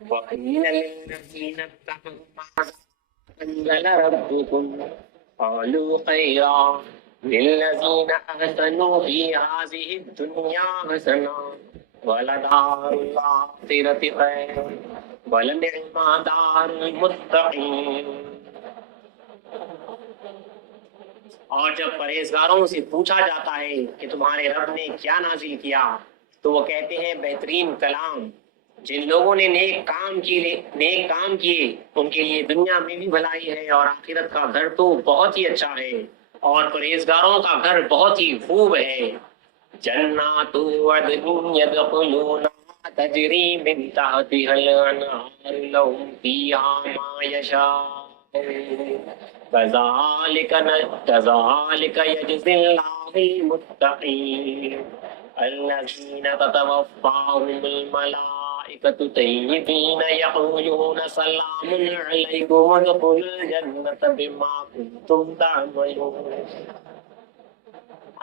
وقيل للذين اتقوا ماذا أنزل ربكم قالوا خيرا للذين أحسنوا في هذه الدنيا حسنة ولدار الآخرة خير ولنعم دار المتقين۔ اور جب پرہیزگاروں سے پوچھا جاتا ہے کہ تمہارے رب نے کیا نازل کیا تو وہ کہتے ہیں بہترین کلام۔ جن لوگوں نے نیک کام کیے ان کے لیے دنیا میں بھی بھلائی ہے اور آخرت کا گھر تو بہت ہی اچھا ہے، اور پرہیزگاروں کا گھر بہت ہی خوب ہے۔ جنات عدن يدخلونها تجری من تحتها الانہار لهم فیہا ما یشاءون كذلك يجزي الله المتقين الذين تتوفاهم الملائكة طيبين يقولون سلام عليكم ادخلوا الجنة بما كنتم تعملون۔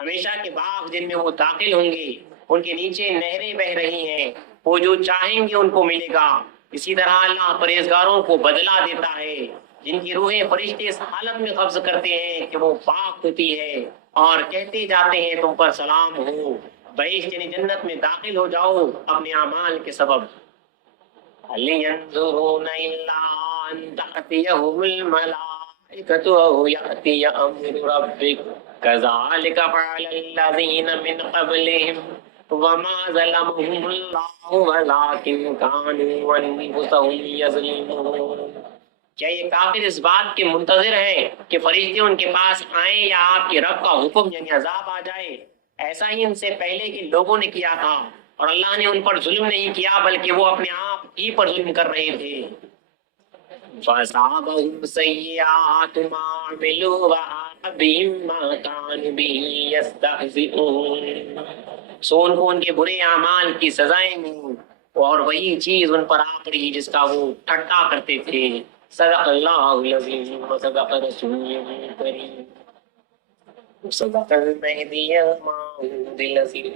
ہمیشہ کے باغ جن میں وہ داخل ہوں گے ان کے نیچے نہریں بہ رہی ہیں، وہ جو چاہیں گے ان کو ملے گا۔ اسی طرح اللہ پرہیزگاروں کو بدلہ دیتا ہے۔ جن کی روحیں فرشتے اس حالت میں قبض کرتے ہیں کہ وہ پاک ہوتی ہے اور کہتے جاتے ہیں تم پر سلام ہو، بہشت یعنی جنت میں داخل ہو جاؤ اپنے اعمال کے سبب۔ هل ينظرون إلا أن تأتيهم الملائكة أو يأتي أمر ربك كذلك فعل الذين من قبلهم وما ظلمهم الله ولكن كانوا أنفسهم يظلمون۔ کیا یہ کافر اس بات کے منتظر ہیں کہ فرشتے ان کے پاس آئیں یا آپ کے رب کا حکم یعنی عذاب آ جائے؟ ایسا ہی ان سے پہلے کے لوگوں نے کیا تھا، اور اللہ نے ان پر ظلم نہیں کیا بلکہ وہ اپنے آپ ہی پر ظلم کر رہے تھے۔ فَأَصَابَهُمْ سَيِّئَاتُ مَا عَمِلُوا وَعَاقَبَ مَا كَانُوا بِهِ يَسْتَهْزِئُونَ۔ سو ان کو ان کے برے اعمال کی سزائیں ملی اور وہی چیز ان پر آ پڑی جس کا وہ ٹھٹا کرتے تھے۔ صدق اللہ العظیم وصدق رسولہ الکریم صدق المہدی الموعود العظیم۔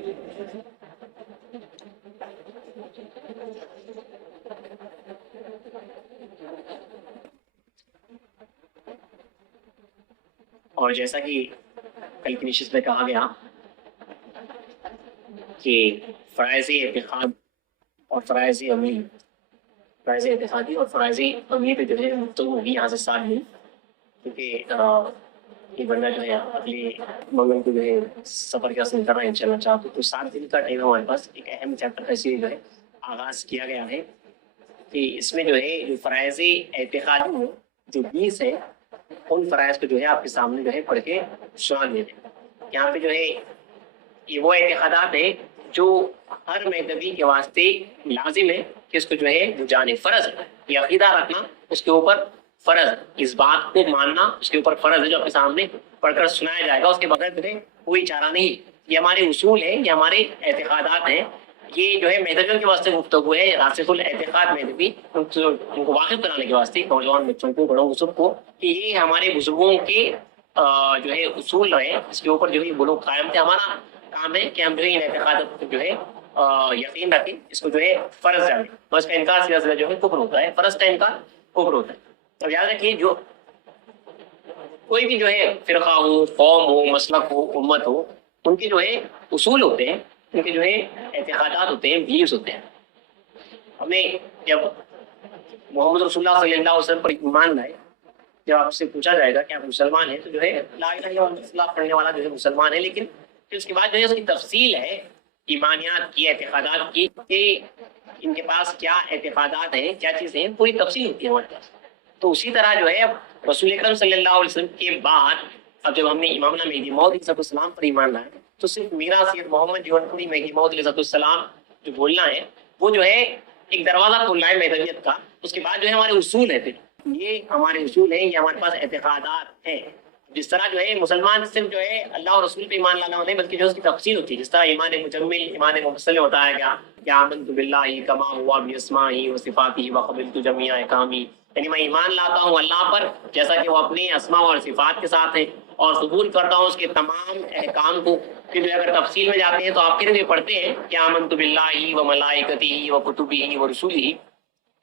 اور جیسا کہ کل کی نشست میں کہا گیا کہ فرائض اعتقاد اور فرائض عملی، فرائض اعتقادی اور فرائض عملی پہ جو ہے تو وہی یہاں سے ساتھ ہوئی، کیونکہ یہ بندہ جو ہے اگلے منگل کو جو ہے سفر کا سن کر رہا ہے انشاءاللہ چاہتے تو 7 دن کا ٹائم ہے ہمارے پاس۔ ایک اہم چیپٹر کا اسی جو ہے آغاز کیا گیا ہے کہ اس میں جو ہے جو فرائض اعتقادی جو 20 ہے ان فرائض کو جو ہے آپ کے سامنے جو ہے پڑھ کے سنا دیں۔ یہاں پہ جو ہے یہ وہ اعتقادات ہے جو ہر مذہبی کے واسطے لازم ہے کہ اس کو جو ہے جو جانے، فرض ہے، یہ عقیدہ رکھنا اس کے اوپر فرض ہے، اس بات کو ماننا اس کے اوپر فرض ہے جو آپ کے سامنے پڑھ کر سنایا جائے گا، اس کے بغیر جو ہے کوئی چارہ نہیں۔ یہ ہمارے اصول ہیں، یہ ہمارے اعتقادات ہیں، یہ جو ہے مذہبیوں کے واسطے گفتگو ہے، راسخ الاعتقاد مذہبی ان کو واقف کرانے کے واسطے نوجوان بچوں کو، بڑوں بزرگ کو، کہ یہ ہمارے بزرگوں کے جو ہے اصول رہے، اس کے اوپر جو ہے وہ لوگ قائم تھے۔ ہمارا کام ہے کہ ہم جو ہے ان اعتقادات کو جو ہے یقین رکھیں، اس کو جو ہے فرض جانیں، اور اس کا انکار سیدھا سیدھا جو ہے کفر ہوتا ہے، فرض کا انکار کفر ہوتا ہے۔ اب یاد رکھیے جو کوئی بھی جو ہے فرقہ ہو، قوم ہو، مسلک ہو، امت ہو، ان کے جو ہے اصول ہوتے ہیں، ان کے جو ہے اعتقادات ہوتے ہیں، بیلیفز ہوتے ہیں۔ ہمیں جب محمد رسول اللہ صلی اللہ علیہ وسلم پر ایمان لائے، جب آپ سے پوچھا جائے گا کہ آپ مسلمان ہیں تو جو ہے لا الہ الا اللہ پڑھنے والا جو ہے مسلمان ہے، لیکن پھر اس کے بعد جو ہے اس کی تفصیل ہے ایمانیات کی، اعتقادات کی، کہ ان کے پاس کیا اعتقادات ہیں، کیا چیزیں ہیں، پوری تفصیل ہوتی ہے ہمارے پاس۔ تو اسی طرح جو ہے رسول اکرم صلی اللہ علیہ وسلم کے بعد اب جب ہم نے امامنا مہدی موعود علیہ السلام پر ایمان لایا تو صرف میرا سید محمد جون پوری مہدی موعود علیہ السلام جو بولنا ہے وہ جو ہے ایک دروازہ کھلنا ہے مہدویت کا۔ اس کے بعد جو ہے ہمارے اصول ہے، پھر یہ ہمارے اصول ہیں، یہ ہمارے پاس اعتقادات ہیں۔ جس طرح جو ہے مسلمان صرف جو ہے اللہ اور رسول پہ ایمان لانا نہیں بلکہ جو اس کی تفصیل ہوتی ہے، جس طرح ایمان مجمل، ایمان مفصل ہوتا ہے کہ آمنت باللہ کما ہوا باسمائہ و صفاتہ وقبلت جمیع احکامہ، یعنی میں ایمان لاتا ہوں اللہ پر جیسا کہ وہ اپنے اسماء اور صفات کے ساتھ ہے، اور قبول کرتا ہوں اس کے تمام احکام کو۔ پھر جو اگر تفصیل میں جاتے ہیں تو آپ پھر بھی پڑھتے ہیں کہ آمنت باللہ و ملائکتہ و کتبہ و رسلہ،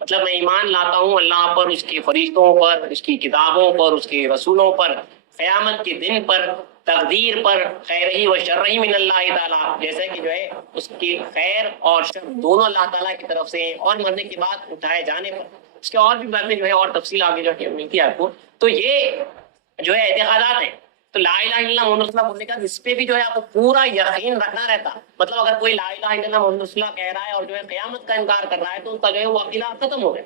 مطلب میں ایمان لاتا ہوں اللہ پر، اس کے فرشتوں پر، اس کی کتابوں پر، اس کے رسولوں پر، قیامت کے دن پر، تقدیر پر، خیر ہی و شر ہی من اللہ تعالیٰ، جیسے کہ جو ہے اس کی خیر اور شر دونوں اللہ تعالیٰ کی طرف سے ہیں، اور مرنے کے بعد اٹھائے جانے پر اس کے اور بھی بعد میں جو ہے اور تفصیل آگے جو ہے ملتی ہے آپ کو. تو یہ جو ہے اعتقادات ہیں. تو لا الہ الا اللہ محمد رسول اللہ بولنے کا اس پہ بھی جو ہے آپ کو پورا یقین رکھنا رہتا. مطلب اگر کوئی لا الہ الا اللہ محمد رسول اللہ کہہ رہا ہے اور جو ہے قیامت کا انکار کر رہا ہے تو اس کا جو ہے وہ عقیدہ ختم ہو گیا،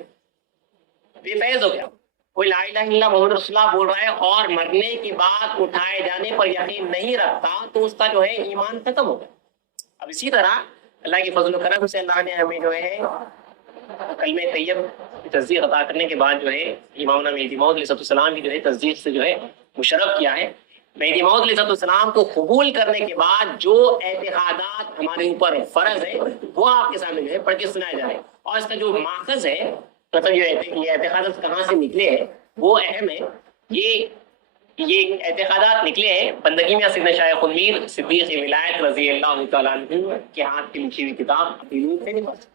بے فیض ہو گیا. کوئی لا الہ الا اللہ محمد رسول اللہ بول رہا ہے اور مرنے کے بعد اٹھائے جانے پر یقین نہیں رکھتا تو اس کا جو ہے ایمان ختم ہو گیا. اب اسی طرح اللہ کے فضل و کرم سے اللہ نے ہمیں جو ہے کلمہ طیب کی تصدیق عطا کرنے کے بعد جو ہے امام مہدی موعود علیہ السلام کی جو ہے تصدیق سے جو ہے مشرف کیا ہے. مہدی موعود علیہ السلام کو قبول کرنے کے بعد جو اعتقادات ہمارے اوپر فرض ہے وہ آپ کے سامنے جو ہے پڑھ کے سنایا جا رہا ہے. اور اس کا جو ماخذ ہے، مطلب یہ اعتقادات کہاں سے نکلے ہیں وہ اہم ہے. یہ اعتقادات نکلے ہیں بندگی میں سیدنا شاہ خنمیر صدیق ولایت رضی اللہ تعالیٰ عنہ کے ہاتھ کی لکھی ہوئی کتاب اپنی سے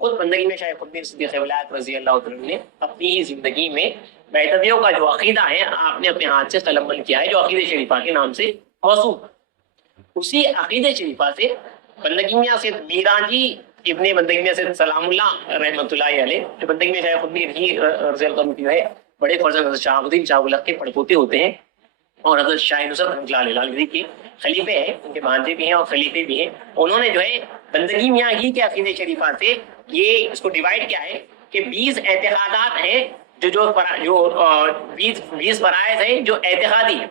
خود بندگی میں شاہ خنمیر صدیق ولایت رضی اللہ تعالیٰ عنہ نے اپنی ہی زندگی میں مہدویوں کا جو عقیدہ ہے آپ نے اپنے ہاتھ سے قلم بند کیا ہے، جو عقیدہ شریفہ کے نام سے موسوم. اسی عقیدہ شریفہ سے بندگی میں سے میرانجی ابن بندگی میں سے سلام اللہ رحمۃ اللہ علیہ، جو بندگی میں شاہ خنمیر ہی رضی اللہ عنہ ہے بڑے فرزند حضرت شاہ الدین شاہ الحق کے پڑپوتے ہوتے ہیں، اور حضرت شاہ نصرت رحمۃ اللہ علیہ کے خلیفے ہیں، ان کے بھانجے بھی ہیں اور خلیفے بھی ہیں. انہوں نے جو ہے بندگی میاں ہی کے عقیدہ شریفہ سے یہ اس کو ڈیوائڈ کیا ہے کہ 20 اعتقادات ہیں جو 20 فرائض ہیں جو اعتقادی ہیں،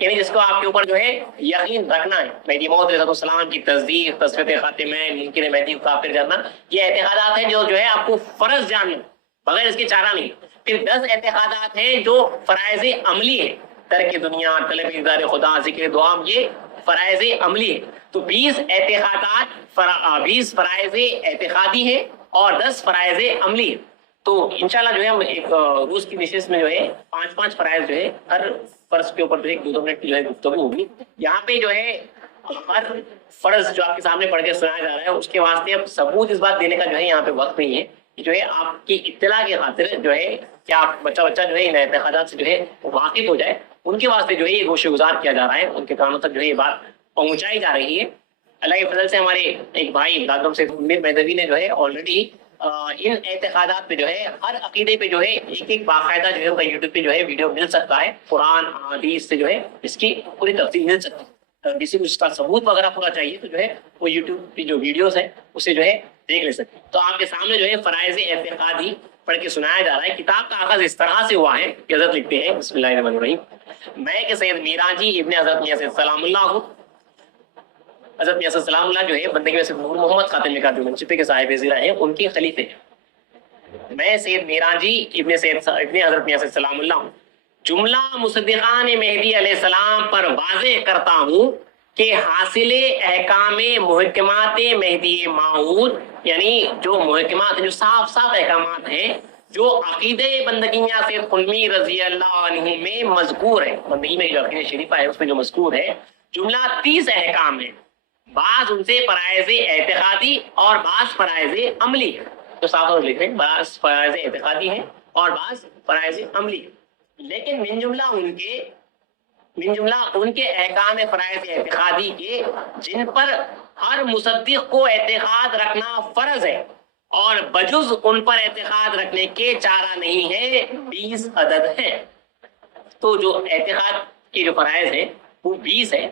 یعنی جس کو آپ کے اوپر جو ہے یقین رکھنا ہے. مہدی موعود علیہ السلام کی تصدیق، تصفیت خاتمین، منکر مہدی کو کافر جاننا، یہ اعتقادات ہیں جو ہے آپ کو فرض جاننا، بغیر اس کے چارہ نہیں. پھر 10 اعتقادات ہیں جو فرائض عملی ہیں، ترک دنیا، طلب دیدار خدا، ذکر دعا، یہ فرائض عملی ہیں. تو 20 اعتقادات 20 فرائض اعتقادی ہیں اور 10 فرائض عملی ہیں. تو انشاءاللہ جو ہے ہم ایک روز کی نشست میں جو ہے 5 فرائض جو ہے ہر فرض کے اوپر جو ہے 2 منٹ کی جو ہے گفتگو ہوگی. یہاں پہ جو ہے ہر فرض جو آپ کے سامنے پڑھ کے سنایا جا رہا ہے اس کے واسطے اب ثبوت اس بات دینے کا جو ہے یہاں پہ وقت نہیں ہے، جو ہے آپ کی اطلاع کی خاطر جو ہے کہ آپ بچہ جو ہے ان اعتقادات سے جو ہے واقف ہو جائے، ان کے واسطے جو ہے یہ گوشہ گزار کیا جا رہا ہے، ان کے کانوں تک جو ہے یہ بات پہنچائی جا رہی ہے. اللہ کے فضل سے ہمارے ایک بھائی دادم سے امیر مہدوی نے جو ہے آلریڈی ان اعتقادات پہ جو ہے ہر عقیدے پہ جو ہے ایک باقاعدہ جو ہے یوٹیوب پہ جو ہے ویڈیو مل سکتا ہے، قرآن حدیث سے جو ہے اس کی پوری تفصیل مل سکتی ہے. کسی کو اس کا ثبوت وغیرہ پورا چاہیے تو جو ہے وہ یوٹیوب پہ جو ویڈیوز ہیں اسے جو ہے دیکھ لے سکتے. تو آپ کے سامنے جو ہے فرائض اعتقادی پڑھ کے سنایا جا رہا ہے. کتاب کا آغاز اس طرح سے ہوا ہے کہ حضرت لکھتے ہیں بسم اللہ الرحمن الرحیم، میں کہ سید میرانجی ابن حضرت میاں سید سلام اللہ ہوں. حضرت میاں سید سلام اللہ جو ہے بندگی میں سے نور محمد خاتم نکات منشپے کے صاحب زیرہ ہیں، ان کے خلیفے ہیں. میں سید میرانجی ابن حضرت میاں سید سلام اللہ ہوں. جملہ مصدقان مہدی علیہ السلام پر واضح کرتا ہوں کہ حاصل احکام محکمات مہدی موعود، یعنی جو محکمات جو صاف احکامات ہیں جو عقیدہ بندگی میاں سید خنمیر رضی اللہ عنہ میں مذکور ہے، بندگی میں جو عقیدہ شریفہ ہے اس میں جو مذکور ہے، جملہ 30 احکام ہے. بعض ان سے فرائض اعتقادی اور بعض فرائض عملی ہے. تو صاف لکھیں بعض فرائض اعتقادی ہیں اور بعض فرائض عملی ہیں. لیکن من جملہ ان کے احکام فرائض اعتقادی کے جن پر ہر مصدق کو اعتقاد رکھنا فرض ہے اور بجز ان پر اعتقاد رکھنے کے چارہ نہیں ہے، 20 عدد ہے. تو جو اعتقاد کے جو فرائض ہیں وہ 20 ہے.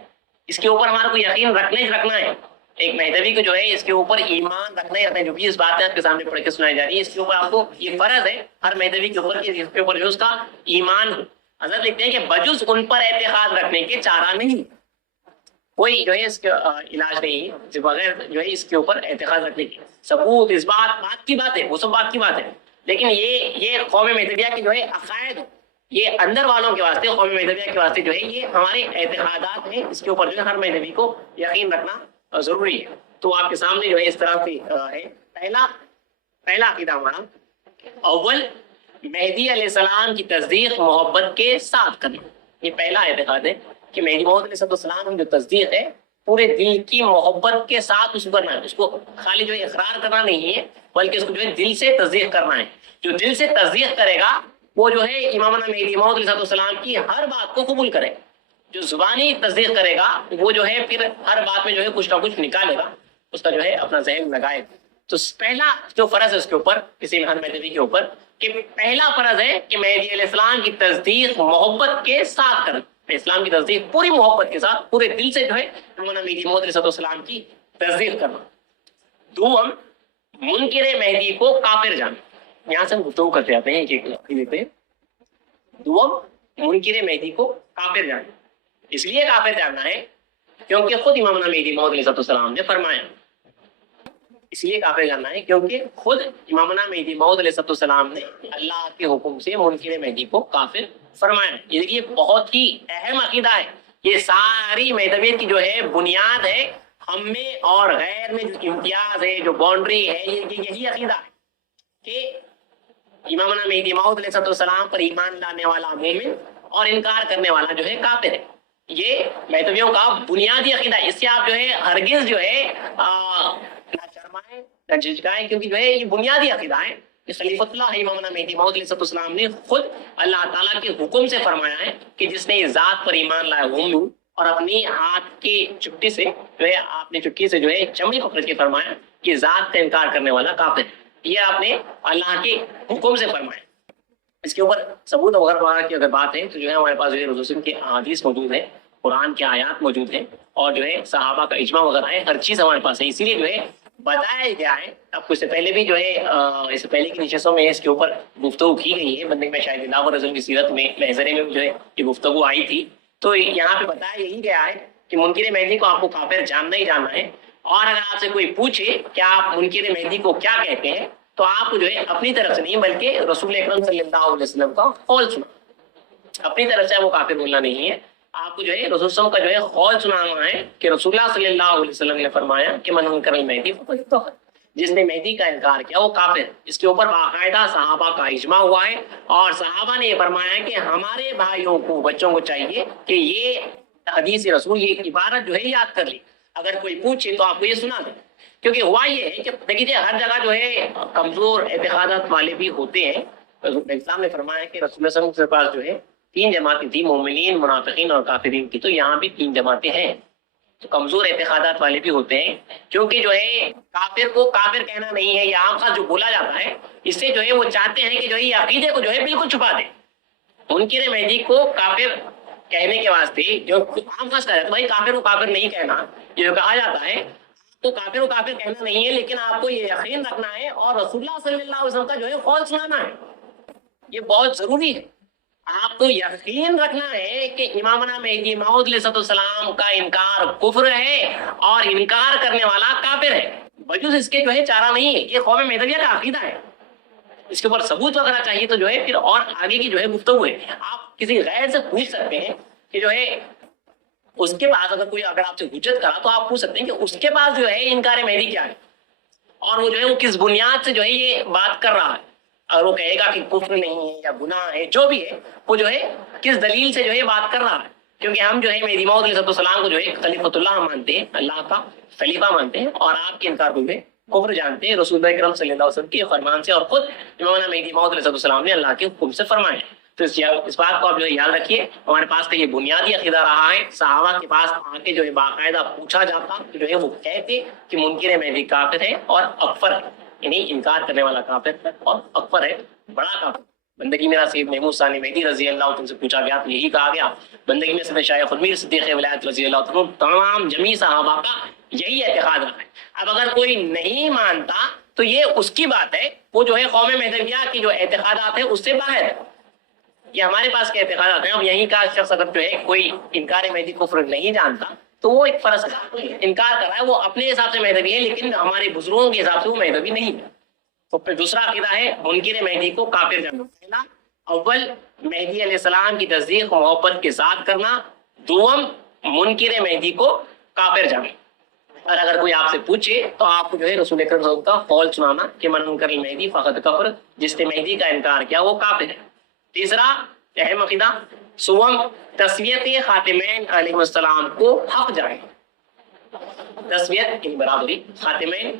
اس کے اوپر ہمارا کو یقین رکھنا ہے. ایک مہدوی کو جو ہے اس کے اوپر ایمان رکھنا ہی رکھنا ہے. جو 20 باتیں آپ کے سامنے پڑھ کے سنائی جا رہی ہے اس کے اوپر آپ کو یہ فرض ہے ہر مہدوی کے اوپر کہ اس کے اوپر جو اس کا ایمان ہو. حضرت لکھتے ہیں کہ بجز ان پر اعتقاد رکھنے کے چارہ نہیں، کوئی جو ہے اس کا علاج نہیں بغیر جو ہے اس کے اوپر اعتقاد رکھنے کی. ثبوت اس بات کی بات ہے، وہ سب بات کی بات ہے، لیکن یہ قوم مہدویہ کے جو ہے عقائد، یہ اندر والوں کے واسطے، قوم مہدویہ کے واسطے جو ہے یہ ہمارے اعتقادات ہیں، اس کے اوپر جو ہے ہر مہدوی کو یقین رکھنا ضروری ہے. تو آپ کے سامنے جو ہے اس طرح سے ہے. پہلا عقیدہ ہمارا اول مہدی علیہ السلام کی تصدیق محبت کے ساتھ کرنا. یہ پہلا اعتقاد ہے کہ مہدی موعود علیہ السلام کی جو تصدیق ہے پورے دل کی محبت کے ساتھ اس کو کرنا ہے. اس کو خالی جو ہے اقرار کرنا نہیں ہے بلکہ اس کو جو ہے دل سے تصدیق کرنا ہے. جو دل سے تصدیق کرے گا وہ جو ہے امامنا مہدی موعود علیہ السلام کی ہر بات کو قبول کرے. جو زبانی تصدیق کرے گا وہ جو ہے پھر ہر بات میں جو ہے کچھ نہ کچھ نکالے گا, اس کا جو ہے اپنا ذہن لگائے گا. تو پہلا جو فرض ہے اس کے اوپر, کسی ہر مہدوی کے اوپر, کہ پہلا فرض ہے کہ مہدی علیہ السلام کی تصدیق محبت کے ساتھ کرنا. اسلام کی تصدیق پوری محبت کے ساتھ پورے دل سے جو ہے امامنا مہدی موعود علیہ السلام کی تصدیق کرنا. دوم, منکر مہدی کو کافر جانا. یہاں سے ہم گفتگو کرتے آتے ہیں ایک ایک پہ. دوم, منکر مہدی کو کافر جانا. اس لیے کافر جاننا ہے کیونکہ خود امامنا مہدی موعود علیہ السلام نے فرمایا. اس لیے کافر جاننا ہے کیونکہ خود امامنا مہدی موعود علیہ السلام نے اللہ کے حکم سے منکر مہدی کو کافر فرمایا. یہ دیکھیے بہت ہی اہم عقیدہ ہے. یہ ساری مہدویت کی جو ہے بنیاد ہے. ہم میں اور غیر میں جو امتیاز ہے, جو باؤنڈری ہے, یہی عقیدہ ہے کہ امامنا مہدی موعود علیہ السلام پر ایمان لانے والا مومن اور انکار کرنے والا جو ہے کافر ہے. یہ مہدویوں کا بنیادی عقیدہ ہے. اس سے آپ جو ہے ہرگز جو ہے نہ شرمائیں نہ جھجکائیں, کیونکہ جو ہے یہ بنیادی عقیدہ ہے. خلیفۃ اللہ امامنا مہدی موعود علیہ السلام نے خود اللہ تعالیٰ کے حکم سے فرمایا ہے کہ جس نے اس ذات پر ایمان لایا وہ, اور اپنی ہاتھ کی چٹکی سے جو ہے آپ نے چٹکی سے جو ہے چمڑی پکڑ کے فرمایا کہ ذات کا انکار کرنے والا کافر ہے. یہ آپ نے اللہ کے حکم سے فرمایا. اس کے اوپر ثبوت وغیرہ کی اگر بات ہے تو جو ہے ہمارے پاس جو ہے رسول کے احادیث موجود ہے, قرآن کے آیات موجود ہیں, اور جو ہے صحابہ کا اجماع وغیرہ ہے. ہر چیز ہمارے پاس ہے. اسی لیے جو ہے بتایا گیا ہے. اب کچھ سے پہلے بھی جو ہے اس سے پہلے کی نشستوں میں اس کے اوپر گفتگو کی گئی ہے. بندے میں شاید اللہ رسول کی سیرت میں محضرے میں جو ہے یہ گفتگو آئی تھی. تو یہاں پہ بتایا یہی گیا ہے کہ منکر مہدی کو آپ کو کافر جاننا ہی جاننا ہے. اور اگر آپ سے کوئی پوچھے کہ آپ منکر مہدی کو کیا کہتے ہیں تو آپ جو ہے اپنی طرف سے نہیں بلکہ رسول اکرم صلی اللہ علیہ وسلم کا قول سنا. اپنی طرف سے وہ کافر بولنا نہیں ہے. آپ کو جو ہے رسول صلی اللہ علیہ وسلم کا جو ہے قول سنانا ہے کہ رسول اللہ صلی اللہ علیہ وسلم نے فرمایا کہ من انکر المہدی فقد کفر. جس نے مہدی کا انکار کیا وہ کافر. اس کے اوپر باقاعدہ صحابہ کا اجماع ہوا ہے, اور صحابہ نے یہ فرمایا کہ ہمارے بھائیوں کو, بچوں کو چاہیے کہ یہ حدیث رسول, یہ عبارت جو ہے یاد کر لی. اگر کوئی پوچھے تو آپ کو یہ سنا دیں. کیونکہ ہوا یہ ہے کہ دیکھیے ہر جگہ جو ہے کمزور اعتقادات والے بھی ہوتے ہیں. اسلام نے فرمایا کہ رسول اللہ صلی اللہ علیہ وسلم کے پاس جو ہے 3 جماعتیں تھی, مومنین, منافقین اور کافرین کی. تو یہاں بھی 3 جماعتیں ہیں. تو کمزور اعتقادات والے بھی ہوتے ہیں, کیونکہ جو ہے کافر کو کافر کہنا نہیں ہے. یہ عام خاص جو بولا جاتا ہے اس سے جو ہے وہ چاہتے ہیں کہ جو ہے یہ عقیدے کو جو ہے بالکل چھپا دیں. منکر مہدی کو کافر کہنے کے واسطے جو عام خاص کہا جاتا ہے, بھائی کافر کو کافر نہیں کہنا, یہ جو کہا جاتا ہے تو کافر کو کافر کہنا نہیں ہے, لیکن آپ کو یہ یقین رکھنا ہے اور رسول اللہ صلی اللہ علیہ وسلم کا جو ہے قول سنانا ہے. یہ بہت ضروری ہے. آپ کو یقین رکھنا ہے کہ امامنا مہدی موعود علیہ السلام کا انکار کفر ہے اور انکار کرنے والا کافر ہے. بجوز اس کے جو ہے چارہ نہیں ہے. یہ قوم مہدویہ کا عقیدہ ہے. اس کے اوپر ثبوت وغیرہ چاہیے تو جو ہے پھر اور آگے کی جو ہے گفتگو ہے. آپ کسی غیر سے پوچھ سکتے ہیں کہ جو ہے اس کے پاس اگر آپ سے حجت کرا تو آپ پوچھ سکتے ہیں کہ اس کے پاس جو ہے انکار مہدی کیا ہے, اور وہ جو ہے وہ کس بنیاد سے جو ہے یہ بات کر رہا ہے. اور وہ کہے گا کہ کفر نہیں ہے یا گناہ ہے, جو بھی ہے وہ جو ہے کس دلیل سے جو ہے بات کر رہا ہے. کیونکہ ہم جو ہے مہدی موعود علیہ السلام کو جو ہے خلیفۃ اللہ مانتے ہیں, اللہ کا خلیفہ مانتے ہیں, اور آپ کے انکار کو جو ہے کفر جانتے ہیں رسول اللہ اکرم صلی اللہ علیہ وسلم کے فرمان سے, اور خود امامنا مہدی موعود علیہ السلام نے اللہ کے حکم سے فرمایا. تو اس بات کو آپ جو ہے یاد رکھیے. ہمارے پاس کا یہ بنیادی عقیدہ رہا ہے. صحابہ کے پاس آ کے جو ہے باقاعدہ پوچھا جاتا تو جو ہے وہ کہتے کہ منکر مہدی کافر ہے اور اکفر ہے, یعنی انکار کرنے والا کافر ہے اور اکفر ہے, بڑا کافر. بندگی میرا سید محمود ثانی مہدی رضی اللہ عنہ سے پوچھا گیا تو یہی کہا گیا. بندگی میں صدر شاہ خود میر صدیق ولایت رضی اللہ عنہ, تمام جمیع صحابہ کا یہی اعتقاد رہا ہے. اب اگر کوئی نہیں مانتا تو یہ اس کی بات ہے, وہ جو ہے قوم مہدویہ کی جو اعتقادات ہیں اس سے باہر ہے. یہ ہمارے پاس کے اعتقادات ہیں. اب یہیں کا شخص اگر جو ہے کوئی انکار مہدی کفر نہیں جانتا تو وہ ایک فرض انکار کر رہا ہے, وہ اپنے حساب سے مہدوی ہے, لیکن ہمارے بزرگوں کے حساب سے وہ مہدوی نہیں ہے. تو پھر دوسرا عقیدہ ہے منکر مہدی کو کافر جاننا. پہلا اول مہدی علیہ السلام کی تصدیق محبت کے ساتھ کرنا. دوم منکر مہدی کو کافر جاننا. اور اگر کوئی آپ سے پوچھے تو آپ کو جو ہے رسول اکرم صلی اللہ علیہ وسلم کا قول سنانا کہ من انکر المہدی فقد کفر, جس نے مہدی کا انکار کیا وہ کافر ہے. تیسرا اہم عقیدہ سوم تسویت خاتمین علیہ السلام کو حق جائے. تسویت کی برابری، خاتمین،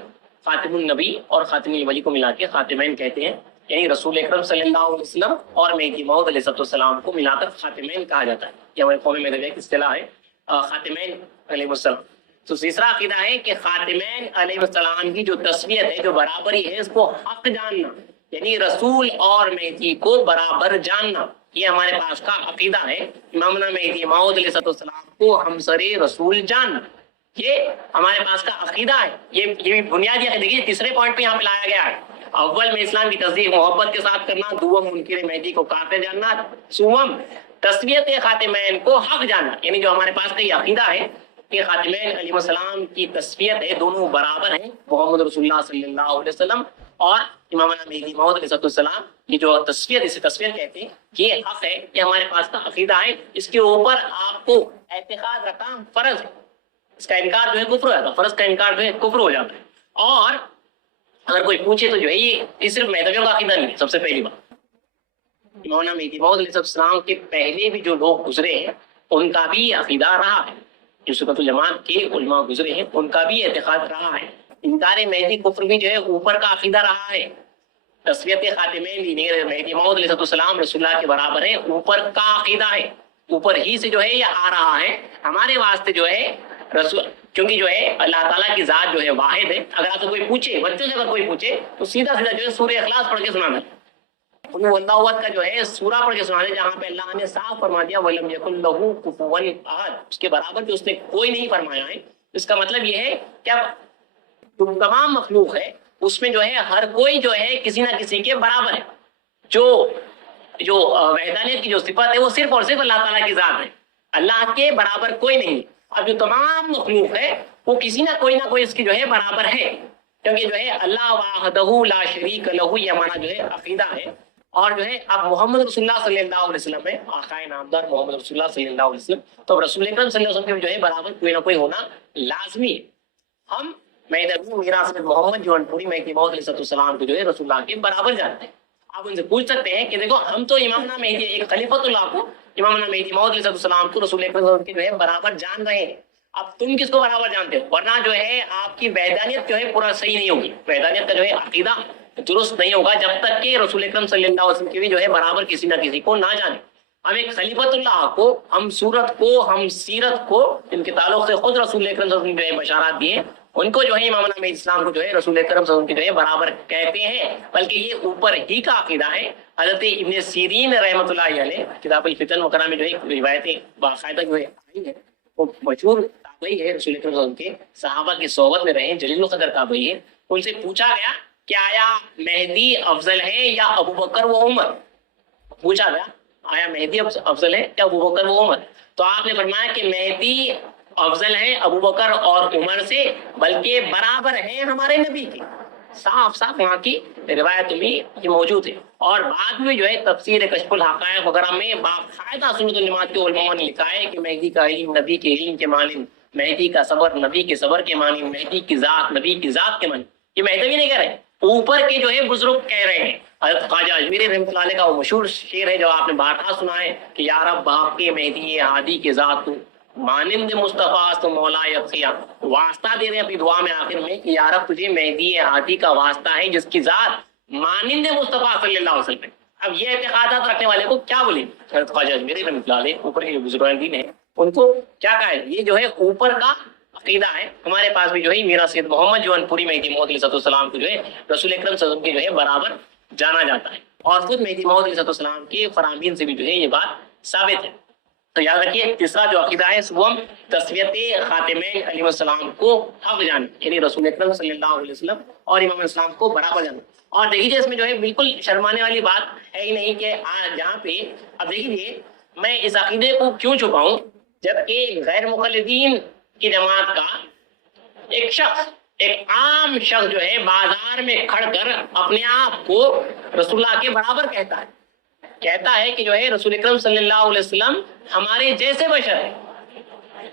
خاتم النبی اور خاتم الولی کو ملا کے خاتمین کہتے ہیں، یعنی رسول اکرم صلی اللہ علیہ وسلم اور مہدی موعود علیہ السلام کو ملا کر خاتمین کہا جاتا ہے. یہ ہمارے قوم میں ایک اصطلاح ہے خاتمین علیہ السلام. تو تیسرا عقیدہ ہے کہ خاتمین علیہ السلام کی جو تسویت ہے، جو برابری ہے، اس کو حق جاننا، یعنی رسول اور مہدی کو برابر جاننا، یہ ہمارے پاس کا عقیدہ ہے. امامنا مہدی موعود علیہ السلام کو ہمسر رسول جاننا، یہ ہمارے پاس کا عقیدہ ہے. یہ بنیادی عقیدہ. دیکھیے تیسرے پوائنٹ پہ یہاں پہ لایا گیا ہے، اول میں اسلام کی تصدیق محبت کے ساتھ کرنا، دوم منکر مہدی کو کافر جاننا، سوم تسویت خاتمین کو حق جاننا. یعنی جو ہمارے پاس کا یہ عقیدہ ہے کہ خاتمین علیہ السلام کی تسویت ہے، دونوں برابر ہیں، محمد رسول اللہ صلی اللہ علیہ وسلم اور امامنا مہدی موعود علیہ السلام کی جو تسویت، اسے تسویت کہتے ہیں، یہ حق ہے، یہ ہمارے پاس کا عقیدہ ہے. اس کے اوپر آپ کو اعتقاد رکھنا فرض ہے. اس کا انکار جو ہے کفر ہو جاتا ہے، فرض کا انکار جو ہے کفر ہو جاتا ہے. اور اگر کوئی پوچھے تو جو ہے یہ صرف مہدویوں کا عقیدہ نہیں. سب سے پہلی بات، امامنا مہدی موعود علیہ السلام کے پہلے بھی جو لوگ گزرے ہیں ان کا بھی عقیدہ رہا ہے، جو سنت الجماعت کے علماء گزرے ہیں ان کا بھی اعتقاد رہا ہے. انکار مہدی کفر بھی جو ہے اوپر کا عقیدہ رہا ہے. تسویت خاتمین بھی مہدی موعود علیہ السلام رسول اللہ کے برابر ہے، اوپر کا عقیدہ ہے، اوپر ہی سے جو ہے یہ آ رہا ہے. ہمارے واسطے جو ہے رسول، کیونکہ جو ہے اللہ تعالیٰ کی ذات جو ہے واحد ہے. اگر آپ سے کوئی پوچھے، بچوں سے اگر کوئی پوچھے تو سیدھا سیدھا جو ہے سورہ اخلاص پڑھ کے سنانا ہے. اللہ احد کا جو ہے سورہ پڑھ کے سنانا ہے، جہاں پہ اللہ نے صاف فرما دیا وَلَمْ يَكُنْ لَهُ كُفُوًا أَحَدٌ، اس کے برابر جو اس نے کوئی نہیں فرمایا ہے. اس کا مطلب یہ ہے کہ جو تمام مخلوق ہے اس میں جو ہے ہر کوئی جو ہے کسی نہ کسی کے برابر ہے. جو وحدانیت کی جو صفت ہے وہ صرف اور صرف اللہ تعالیٰ کی ذات ہے، اللہ کے برابر کوئی نہیں. اب جو تمام مخلوق ہے وہ کسی نہ کوئی اس کی جو ہے برابر ہے، کیونکہ جو ہے اللہ وحدہ لا شریک لہ، یہ ہمارا جو ہے عقیدہ ہے. اور جو ہے اب محمد رسول اللہ صلی اللہ علیہ وسلم ہے، آقائے نامدار محمد رسول اللہ صلی اللہ علیہ وسلم، تو اب رسول اکرم صلی اللہ علیہ وسلم کے جو ہے برابر کوئی نہ کوئی ہونا لازمی ہے. ہم مہدوی میراث محمد جو پوری مہدی موعود علیہ السلام کو جو ہے رسول اللہ کے برابر جانتے ہیں. آپ ان سے پوچھ سکتے ہیں کہ دیکھو ہم تو امامنا مہدی ایک خلیفۃ اللہ کو، امامنا مہدی موعود علیہ السلام کو رسول اکرم صلی اللہ علیہ وسلم کے جو ہے برابر جان رہے ہیں، اب تم کس کو برابر جانتے ہو؟ ورنہ جو ہے آپ کی وحدانیت جو ہے پورا صحیح نہیں ہوگی، وحدانیت کا جو ہے عقیدہ درست نہیں ہوگا جب تک کہ رسول اکرم صلی اللہ علیہ وسلم کے بھی جو ہے برابر کسی نہ کسی کو نہ جانے. ہم ایک خلیفۃ اللہ کو، ہم صورت کو، ہم سیرت کو، ان کے تعلق سے خود رسول اکرم صلی اللہ علیہ وسلم جو ہے بشارات دیے، ان کو جو ہے امامنا مہدی اسلام کو جو ہے رسول اکرم صلی اللہ علیہ وسلم کے جو ہے برابر کہتے ہیں. بلکہ یہ اوپر ہی کا عقیدہ ہے. حضرت ابن سیرین رحمۃ اللہ علیہ کتاب الفتن وغیرہ میں جو ہے روایتیں باقاعدہ جو ہے آئی ہیں، وہ مشہور تابعی ہے، رسول اکرم صلی اللہ علیہ وسلم کے صحابہ کی صحبت میں رہے، جلیل القدر تابعی ہے. ان سے پوچھا گیا کہ آیا مہدی افضل ہے یا ابو بکر و عمر؟ پوچھا گیا آیا مہدی افضل ہے یا ابو بکر و عمر؟ تو آپ نے فرمایا کہ مہدی افضل ہے ابو بکر اور عمر سے، بلکہ برابر ہیں ہمارے نبی کے. صاف صاف وہاں کی روایت میں یہ موجود ہے. اور بعد میں جو ہے تفسیر کشف الحقائق وغیرہ میں باقاعدہ سنت الجماعت کے علماء نے لکھا ہے کہ مہدی کا علم نبی کے علم کے مانند، مہدی کا صبر نبی کے صبر کے مانند، مہدی کی ذات نبی کی ذات کے مانند. یہ مہدوی نہیں کہہ رہے، اوپر کے جو ہے بزرگ کہہ رہے ہیں. حضرت خواجہ اجمیری رحمۃ اللہ علیہ کا وہ مشہور شعر ہے جو آپ نے بارہا سنا ہے کہ یا رب باقی مہدی ہادی کے ذات تو مانند مصطفیٰ تو مولا یقیا. واسطہ دے رہے ہیں اپنی دعا میں آخر میں کہ یا رب تجھے مہدی ہادی کا واسطہ ہے جس کی ذات مانند مصطفیٰ صلی اللہ علیہ وسلم. اب یہ اعتقادات رکھنے والے کو کیا بولیں؟ حضرت خواجہ اجمیری رحمۃ اللہ علیہ اوپر کے جو بزرگان دین ہیں ان کو کیا کہا ہے؟ یہ جو ہے اوپر کا عقیدہ ہے. ہمارے پاس بھی جو ہے میرا سید محمد جو پوری مہدی موعود علیہ السلام کو جو ہے رسول اکرم صلی اللہ علیہ وسلم کے جو ہے برابر جانا جاتا ہے. اور خود مہدی موعود علیہ السلام کے فرامین سے بھی جو ہے یہ بات ثابت ہے. تو یاد رکھیے تیسرا جو عقیدہ ہے وہ تسویت خاتمین علیہ السلام کو حق جانا، یعنی رسول اکرم صلی اللہ علیہ وسلم اور امام اسلام کو برابر جانا. اور دیکھیے اس میں جو ہے بالکل شرمانے والی بات ہے ہی نہیں کہ جہاں پہ اب دیکھیے میں اس عقیدے کو کیوں چھپاؤں جبکہ غیر مقلدین کی جماعت کا ایک شخص، ایک عام شخص جو ہے بازار میں کھڑ کر اپنے آپ کو رسول اللہ کے برابر کہتا ہے کہ جو ہے رسول اکرم صلی اللہ علیہ وسلم ہمارے جیسے بشر ہے.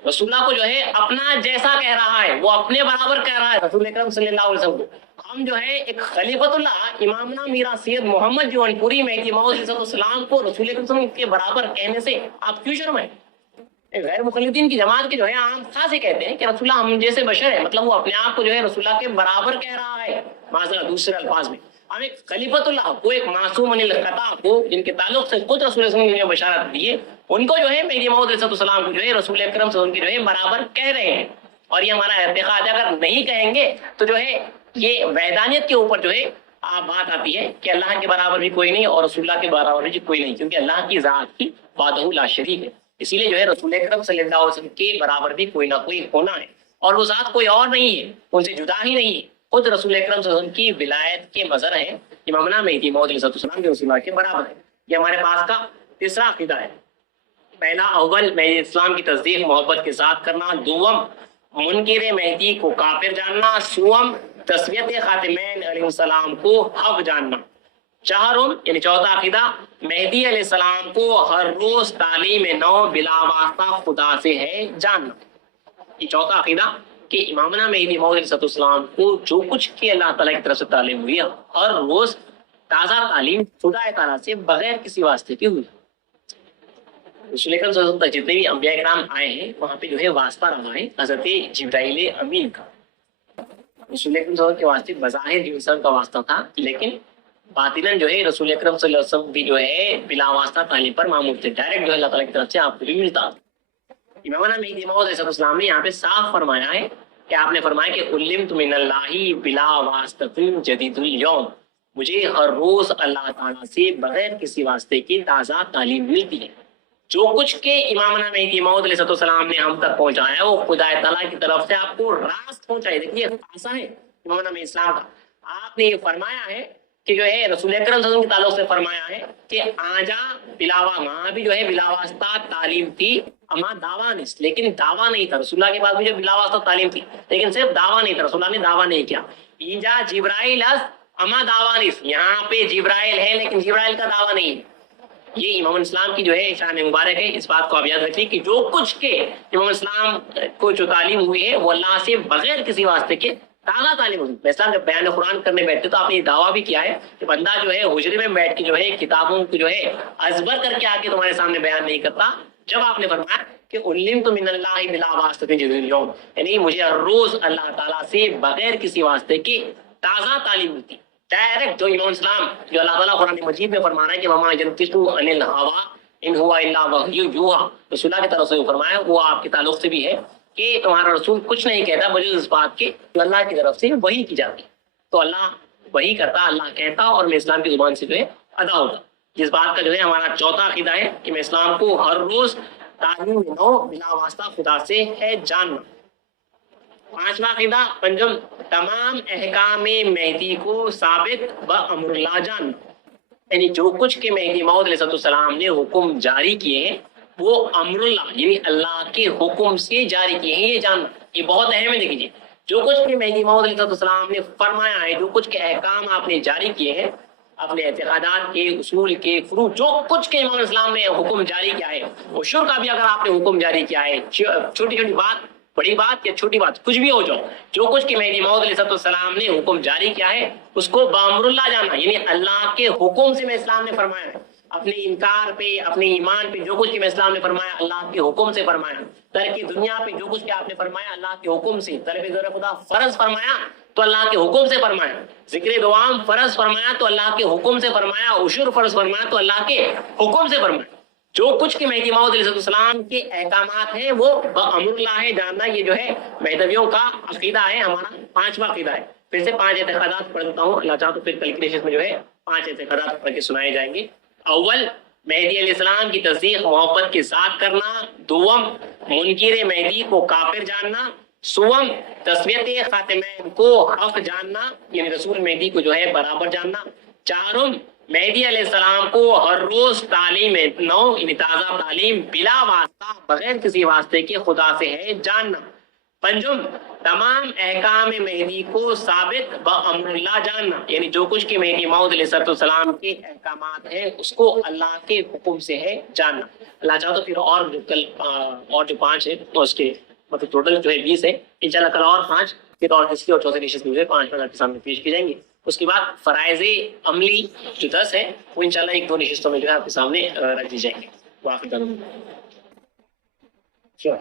رسول اللہ کو جو ہے اپنا جیسا کہہ رہا ہے، وہ اپنے برابر کہہ رہا ہے رسول اکرم صلی اللہ علیہ وسلم کو. ہم جو ہے ایک خلیفۃ اللہ امامنا میرا سید محمد جوان پوری مہدی موعود علیہ السلام کو رسول اکرم صلی اللہ علیہ وسلم کے برابر کہنے سے آپ کیوں شرمائیں؟ غیر مخلدین کی جماعت کے جو ہے عام خاصے کہتے ہیں کہ رسول اللہ ہم جیسے بشر ہے، مطلب وہ اپنے آپ کو جو ہے رسول اللہ کے برابر کہہ رہا ہے معذرا دوسرے الفاظ میں. ہم ایک خلیفۃ اللہ کو، ایک معصوم عن الخطا کو، جن کے تعلق سے خود رسول اللہ صلی اللہ علیہ وسلم نے بشارت دی ہے، ان کو جو ہے مہدی موعود علیہ السلام کو جو ہے رسول اکرم صلی اللہ علیہ وسلم کے جو ہے برابر کہہ رہے ہیں. اور یہ ہمارا اعتقاد ہے. اگر نہیں کہیں گے تو جو ہے یہ وحدانیت کے اوپر جو ہے بات آتی ہے کہ اللہ کے برابر بھی کوئی نہیں اور رسول اللہ کے برابر بھی کوئی نہیں، کیونکہ اللہ کی ذات کی وحدہ لا شریک ہے. اسی لیے جو ہے رسول اکرم صلی اللہ علیہ وسلم کے برابر بھی کوئی نہ کوئی ہونا ہے، اور وہ ذات کوئی اور نہیں ہے، ان سے جدا ہی نہیں ہے. خود رسول اکرم صلی اللہ علیہ وسلم کی ولایت کے مظہر ہے امامنا مہدی موعود علیہ السلام کے رسول اللہ کے برابر ہے. یہ ہمارے پاس کا تیسرا عقیدہ ہے. پہلا، اول مہدی اسلام کی تصدیق محبت کے ساتھ کرنا. دوم، منکر مہدی کو کافر جاننا. سوم، تسمیت خاتمین علیہ السلام کو حق جاننا. چہارم یعنی چوتھا عقیدہ، مہدی علیہ السلام کو ہر روز تعلیم نو بلا واسطہ خدا سے ہے جاننا. یہ چوتھا عقیدہ کہ امامنا مہدی موعود علیہ السلام کو جو کچھ کہ اللہ تعالیٰ کی طرف سے تعلیم ہوئی ہے، ہر روز تازہ تعلیم خدا تعالیٰ سے بغیر کسی واسطے کی ہوئی. رسول اکرم صلی اللہ علیہ وسلم تک جتنے بھی انبیاء کرام آئے ہیں وہاں پہ جو ہے واسطہ رہا ہے حضرت جبرائیل امین کا. رسول اکرم صلی اللہ علیہ وسلم کے واسطے بظاہر انسان کا واسطہ تھا، لیکن باطناً جو ہے رسول اکرم صلی اللہ علیہ وسلم بھی جو ہے بلا واسطہ تعلیم پر معمول تھے. ڈائریکٹ جو ہے اللہ تعالیٰ کی طرف سے آپ کو بھی ملتا. امامنا مہدی موعود علیہ السلام نے یہاں پہ صاف فرمایا ہے کہ آپ نے فرمایا کہ علمت من اللہ بلا واسطۃ جدید اليوم، مجھے ہر روز اللہ تعالیٰ سے بغیر کسی واسطے کی تازہ تعلیم ملتی ہے. جو کچھ کہ امامنا مہدی موعود علیہ السلام نے ہم تک پہنچایا وہ خدا تعالیٰ کی طرف سے آپ کو راست پہنچائی. دیکھیے خاصا ہے امامنا مہدی اسلام کا. آپ نے یہ فرمایا ہے کہ جو ہے رسول اکرم صلی اللہ علیہ وسلم کے تعلق سے فرمایا ہے کہ آجا بلاوا ماں بھی جو ہے بلا واسطہ تعلیم تھی، اما دعویٰ نہیں، لیکن دعویٰ نہیں تھا. رسول اللہ کے پاس بھی جو بلا واسطہ تعلیم تھی لیکن صرف دعویٰ نہیں تھا، رسول اللہ نے دعویٰ نہیں کیا. ایجا جبرائیل اما دعویٰ نہیں، یہاں پہ جبرائیل ہے لیکن جبرائیل کا دعویٰ نہیں ہے. یہ امام اسلام کی جو ہے شان مبارک ہے. اس بات کو آپ یاد رکھیے کہ جو کچھ کے امام اسلام کو جو تعلیم ہوئی ہے وہ اللہ سے بغیر کسی واسطے کے تازہ تعلیم ہوئی. اسلام جب بیان قرآن کرنے بیٹھتے تو آپ نے یہ دعویٰ بھی کیا ہے کہ بندہ جو ہے حجرے میں بیٹھ کے جو ہے کتابوں کو جو ہے ازبر کر کے آ کے تمہارے سامنے بیان نہیں کرتا. جب آپ نے فرمایا کہ علمت من اللہ بلا واسطۃ جدید اليوم، یعنی مجھے ہر روز اللہ تعالیٰ سے بغیر کسی واسطے کے تازہ تعلیم ملتی. ڈائریکٹ جو امام اسلام جو اللہ تعالیٰ قرآن مجید میں فرما رہا ہے کہ وما ينطق عن الهوى ان هو الا وحی یوحى، رسول اللہ کی طرف سے فرمایا، وہ آپ کے تعلق سے بھی ہے کہ تمہارا رسول کچھ نہیں کہتا بجز اس بات کے جو اللہ کی طرف سے وحی کی جاتی. تو اللہ وحی کرتا، اللہ کہتا اور میں اسلام کی زبان سے جو ہے ادا ہوتا. جس بات کا جو ہے ہمارا چوتھا عقیدہ ہے کہ میں اسلام کو ہر روز تعلیم نو بلا واسطہ خدا سے ہے جاننا. پانچواں عقیدہ پنجم، تمام احکام مہدی کو ثابت بامر اللہ جاننا، یعنی جو کچھ کہ مہدی موعود علیہ السلام نے حکم جاری کیے ہیں وہ امر اللہ یعنی اللہ کے حکم سے جاری کیے ہیں، یہ جاننا. یہ بہت اہم ہے. دیکھیے جو کچھ کہ مہدی موعود علیہ السلام نے فرمایا ہے، جو کچھ کے احکام آپ نے جاری کیے ہیں اپنے اعتقادات کے، اصول کے، فروع، جو کچھ کے امام اسلام نے حکم جاری کیا ہے، وہ شرک کا بھی اگر آپ نے حکم جاری کیا ہے، چھوٹی چھوٹی بات، بڑی بات یا چھوٹی بات کچھ بھی ہو جاؤ، جو کچھ کہ مہدی موعود علیہ السلام نے حکم جاری کیا ہے اس کو بامر اللہ جاننا، یعنی اللہ کے حکم سے میں اسلام نے فرمایا ہے. اپنے انکار پہ، اپنے ایمان پہ جو کچھ کہ میں اسلام نے فرمایا اللہ کے حکم سے فرمایا. ترک دنیا پہ جو کچھ کہ آپ نے فرمایا اللہ کے حکم سے. طلب ذر خدا فرض فرمایا تو اللہ کے حکم سے فرمایا. ذکر دوام فرض فرمایا تو اللہ کے حکم سے فرمایا. عشر فرض فرمایا تو اللہ کے حکم سے فرمایا. جو کچھ کہ مہدی موعود علیہ السلام کے احکامات ہیں وہ بامر اللہ ہے جاننا. یہ جو ہے مہدویوں کا عقیدہ ہے، ہمارا پانچواں عقیدہ ہے. پھر سے 5 اعتقادات پڑھ دیتا ہوں، اللہ چاہے تو پھر کل کی نشست میں جو ہے 5 اعتقادات پڑھ کے سنائے جائیں گے. اول، مہدی علیہ السلام کی تصدیق محبت کے ساتھ کرنا. دوم، منکر مہدی کو کافر جاننا. سوم، تسمیت خاتمین کو حق جاننا، یعنی رسول مہدی کو جو ہے برابر جاننا. چہارم، مہدی علیہ السلام کو ہر روز تعلیم نو یعنی تازہ تعلیم بلا واسطہ بغیر کسی واسطے کے خدا سے ہے جاننا. پنجم، تمام احکام مہدی کو ثابت بامر اللہ جاننا، یعنی جو کچھ کہ مہدی موعود علیہ السلام کے احکامات ہیں اس کو اللہ کے حکم سے ہے جاننا. اللہ چاہتا پھر اور جو کل اور جو 5 ہے اس کے مطلب ٹوٹل جو ہے 20 ہے. انشاءاللہ کل اور 5 پھر اور اس کی اور چوتھی نشست میں 5 آپ کے سامنے پیش کی جائیں گے. اس کے بعد فرائض عملی جو 10 ہے وہ انشاءاللہ 1-2 نشستوں میں جو ہے آپ کے سامنے رکھ دی جائیں گے. واقعی Sure.